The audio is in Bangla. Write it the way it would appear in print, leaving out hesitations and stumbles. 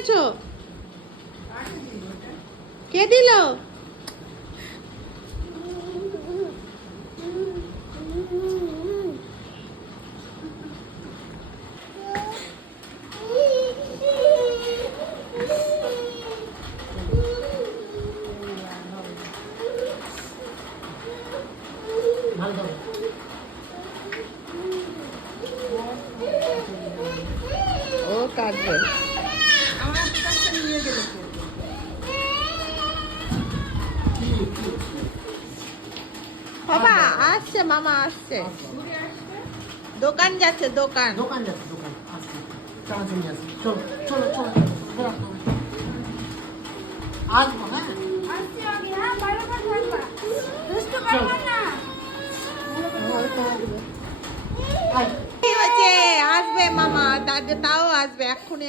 নিয়েছো? কে দিল? ও কাটবে। বাবা আসছে, মামা আসছে, দোকান যাচ্ছে, দোকান যাচ্ছে দোকান আসছে, চানাচুর নিয়ে আসছে। চলো চলো চলো আসবো। হ্যাঁ কি হয়েছে? আসবে মামা, তাও আসবে এক্ষুনি।